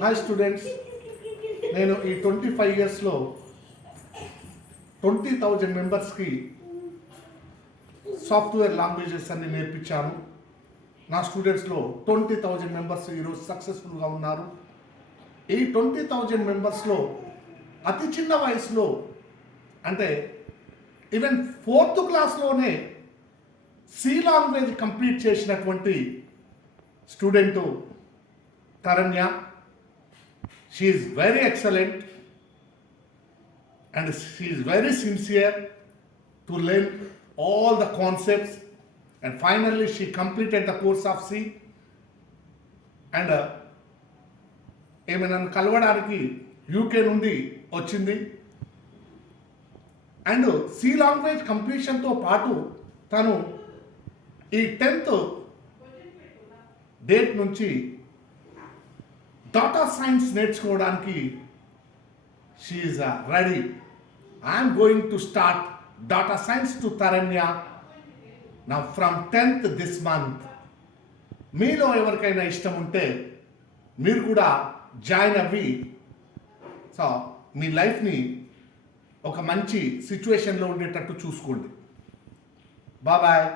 Hi students, నేను ఈ 25 ఇయర్స్లో 20,000 మెంబర్స్కి సాఫ్ట్వేర్ లాంగ్వేజెస్ అన్ని నేర్పించాను. నా స్టూడెంట్స్లో 20,000 మెంబర్స్ ఈరోజు సక్సెస్ఫుల్గా ఉన్నారు. ఈ 20,000 మెంబర్స్లో అతి చిన్న వయసులో, అంటే ఈవెన్ 4th క్లాస్లోనే సి లాంగ్వేజ్ కంప్లీట్ చేసినటువంటి student Taranya. She is very excellent and she is very sincere to learn all the concepts, and finally she completed the course of C. And ఏమైనా కలవడానికి యూకే నుండి వచ్చింది. అండ్ సి లాంగ్వేజ్ కంప్లీషన్తో పాటు తను ఈ 10th date నుంచి data science నేర్చుకోవడానికి she is ready. I am going to start data science to Taranya now from 10th this month. మీలో ఎవరికైనా ఇష్టం ఉంటే మీరు కూడా జాయిన్ అవ్వి సో మీ లైఫ్ని ఒక మంచి సిచ్యువేషన్లో ఉండేటట్టు చూసుకోండి. బాయ్.